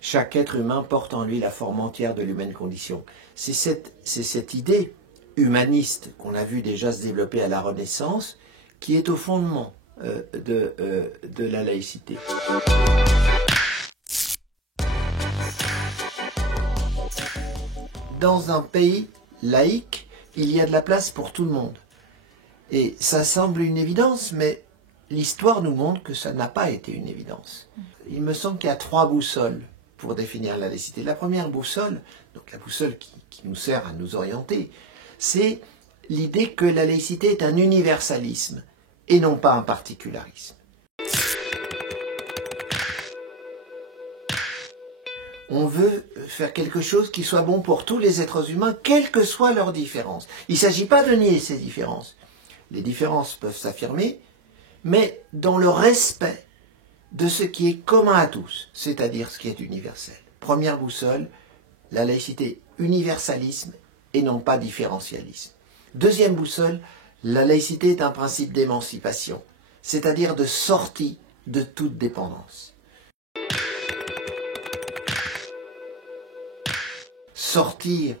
Chaque être humain porte en lui la forme entière de l'humaine condition. C'est cette idée humaniste qu'on a vu déjà se développer à la Renaissance qui est au fondement de la laïcité. Dans un pays laïque, il y a de la place pour tout le monde. Et ça semble une évidence, mais l'histoire nous montre que ça n'a pas été une évidence. Il me semble qu'il y a 3 boussoles pour définir la laïcité. La première boussole, donc la boussole qui nous sert à nous orienter, c'est l'idée que la laïcité est un universalisme et non pas un particularisme. On veut faire quelque chose qui soit bon pour tous les êtres humains, quelles que soient leurs différences. Il ne s'agit pas de nier ces différences. Les différences peuvent s'affirmer, mais dans le respect de ce qui est commun à tous, c'est-à-dire ce qui est universel. Première boussole, la laïcité, universalisme et non pas différentialisme. Deuxième boussole, la laïcité est un principe d'émancipation, c'est-à-dire de sortie de toute dépendance. Sortir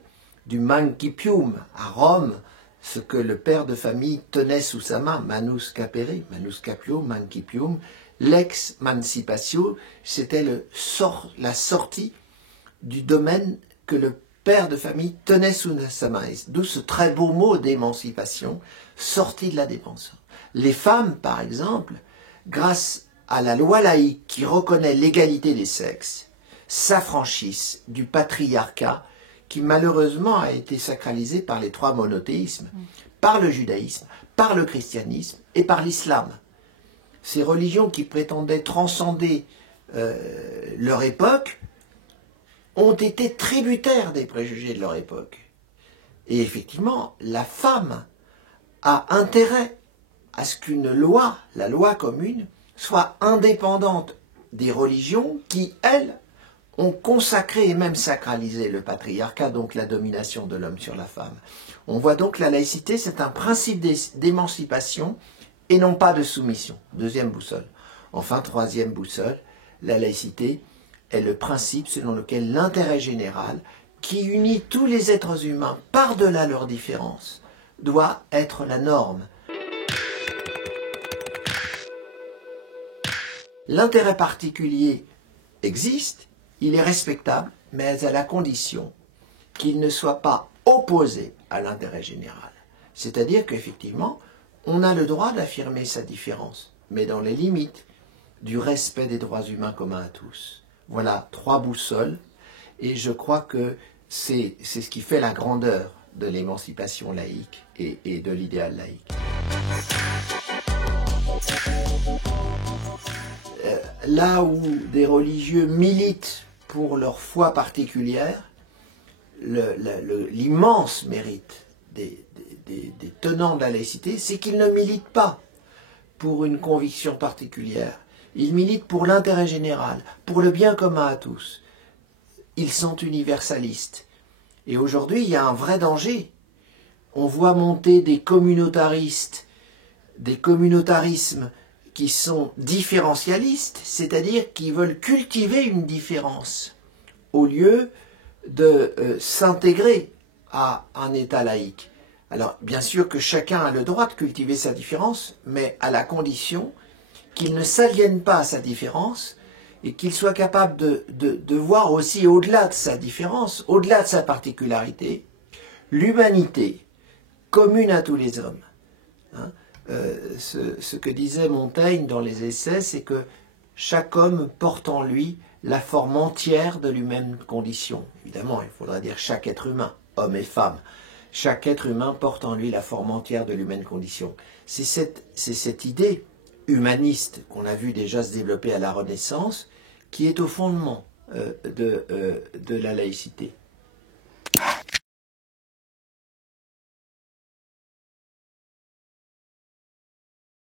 du mancipium à Rome, ce que le père de famille tenait sous sa main, manus capere, manus capio, mancipium, lex mancipatio, c'était la sortie du domaine que le père de famille tenait sous sa main. D'où ce très beau mot d'émancipation, sortie de la dépendance. Les femmes, par exemple, grâce à la loi laïque qui reconnaît l'égalité des sexes, s'affranchissent du patriarcat qui malheureusement a été sacralisé par les 3 monothéismes, par le judaïsme, par le christianisme et par l'islam. Ces religions qui prétendaient transcender leur époque ont été tributaires des préjugés de leur époque. Et effectivement, la femme a intérêt à ce qu'une loi, la loi commune, soit indépendante des religions qui, elles, ont consacré et même sacralisé le patriarcat, donc la domination de l'homme sur la femme. On voit donc que la laïcité, c'est un principe d'émancipation et non pas de soumission. Deuxième boussole. Enfin, troisième boussole, la laïcité est le principe selon lequel l'intérêt général, qui unit tous les êtres humains par-delà leurs différences, doit être la norme. L'intérêt particulier existe, il est respectable, mais à la condition qu'il ne soit pas opposé à l'intérêt général. C'est-à-dire qu'effectivement, on a le droit d'affirmer sa différence, mais dans les limites du respect des droits humains communs à tous. Voilà 3 boussoles, et je crois que c'est ce qui fait la grandeur de l'émancipation laïque et de l'idéal laïque. Là où des religieux militent pour leur foi particulière, l'immense mérite des tenants de la laïcité, c'est qu'ils ne militent pas pour une conviction particulière. Ils militent pour l'intérêt général, pour le bien commun à tous. Ils sont universalistes. Et aujourd'hui, il y a un vrai danger. On voit monter des communautaristes, des communautarismes qui sont différentialistes, c'est-à-dire qui veulent cultiver une différence, au lieu de s'intégrer à un État laïque. Alors, bien sûr que chacun a le droit de cultiver sa différence, mais à la condition qu'il ne s'aliène pas à sa différence et qu'il soit capable de voir aussi au-delà de sa différence, au-delà de sa particularité, l'humanité commune à tous les hommes. Hein, ce que disait Montaigne dans les Essais, c'est que chaque homme porte en lui la forme entière de l'humaine condition. Évidemment, il faudrait dire chaque être humain, homme et femme. Chaque être humain porte en lui la forme entière de l'humaine condition. C'est cette idée humaniste qu'on a vu déjà se développer à la Renaissance qui est au fondement de la laïcité.